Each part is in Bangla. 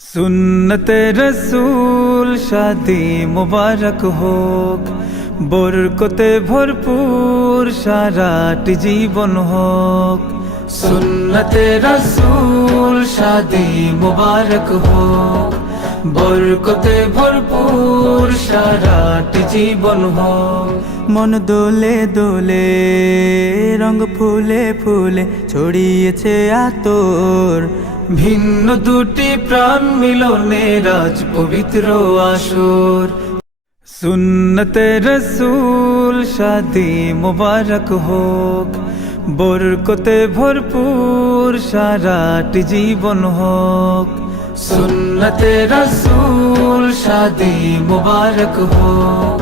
সুন্নতে রসূল শাদি মুবারক হোক, বরকতে ভরপুর সারাটি জীবন হোক। সুন্নতে রসূল শাদি মুবারক হোক, বরকতে ভরপুর সারাটি জীবন হোক। মন দোলে দোলে, রঙ ফুলে ফুলে ছড়িয়েছে আতর, ভিন্ন দুটি প্রাণ মিলনে রাজ পবিত্র আসর। সুন্নতে রসূল শাদি মুবারক হোক, বরকতে ভরপুর সারাটি জীবন হোক। সুন্নতে রসূল শাদি মুবারক হোক,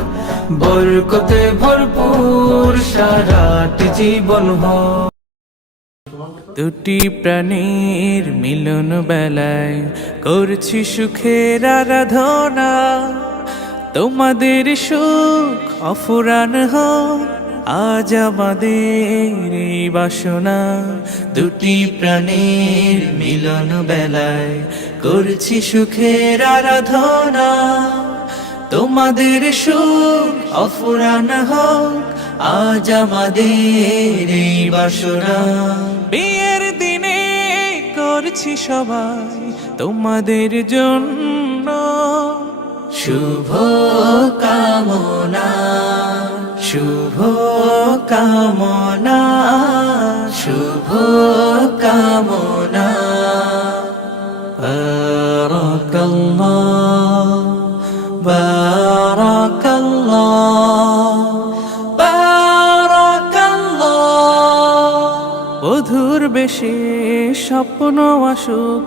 বরকতে ভরপুর সারাটি জীবন হোক। দুটি প্রাণীর মিলন বেলায় করছি সুখের আরাধনা, তোমাদের সুখ অফুরান হোক আজ আমাদের এই বাসনা। দুটি প্রাণীর মিলন বেলায় করছি সুখের আরাধনা, তোমাদের সুখ অফুরান হোক আজ আমাদের এই বাসনা। বিয়ের দিনে করছি সবাই তোমাদের জন্য শুভ কামনা, শুভ কামনা, শুভ কামনা। বারাকাল্লাহ, বারাকাল্লাহ, বারাকাল্লাহ। বধুর বেশে স্বপ্ন আসুক,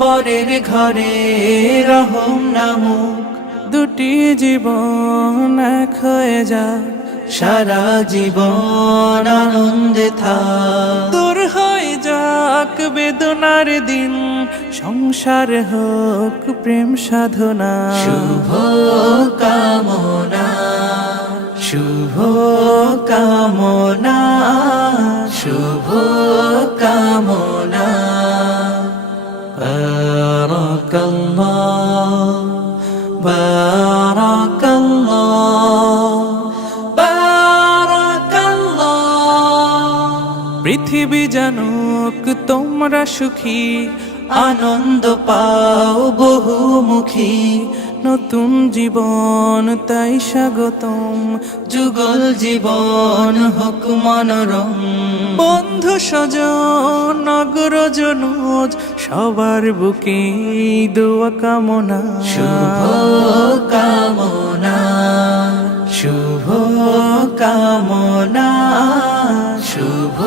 বরের ঘরে রহম নামুক, দুটি জীবন এক হয়ে যাক সারা জীবন আনন্দে থাক। দূর হয়ে যাক বেদনার দিন, সংসার হোক প্রেম সাধনা। শুভ কামনা, শুভ কামনা, শুভ কামনা। বারাকাল্লাহ, বারাকাল্লাহ, বারাকাল্লাহ। পৃথিবী জানুক তোমরা সুখী, আনন্দ পাও বহুমুখী, নতুন জীবন তাই স্বাগতম, যুগল জীবন হোক মনোরম। বন্ধু স্বজন নগর জনুজ সবার বুকে দোয়া কামনা। শুভ কামনা, শুভ কামনা, শুভ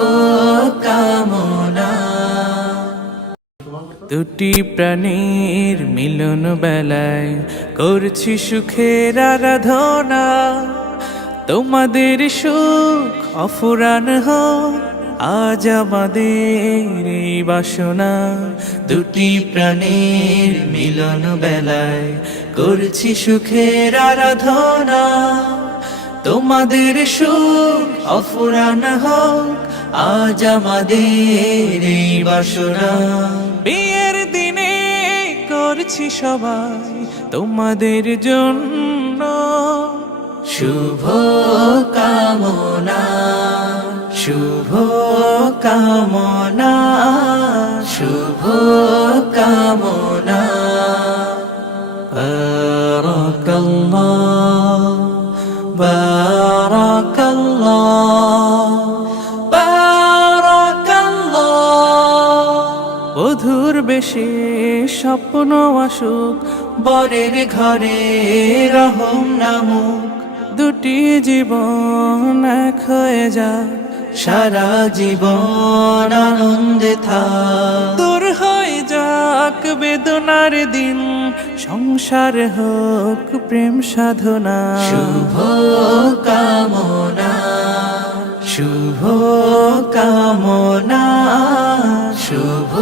কামনা। দুটি প্রাণীর মিলন বেলায় করছি সুখের আরাধনা, তোমাদের সুখ অফুরান হোক আজ আমাদের এই বাসনা। দুটি প্রাণীর মিলন বেলায় করছি সুখের আরাধনা, তোমাদের সুখ অফুরান হোক আজ আমাদের এই বাসনা। বিয়ের দিনে করছি সবাই তোমাদের জন্য শুভ কামনা, শুভ কামনা, শুভ কামনা। বারাকাল্লাহ, বারাকাল্লাহ, বারাকাল্লাহ। বধুর বেশে স্বপ্ন আসুক, বরের ঘরে রহম নামুক, দুটি জীবন এক হয়ে যাক সারা জীবন আনন্দে থাক। দূর হয়ে যাক বেদনার দিন, সংসার হোক প্রেম সাধনা। শুভ কামনা, শুভ কামনা, শুভ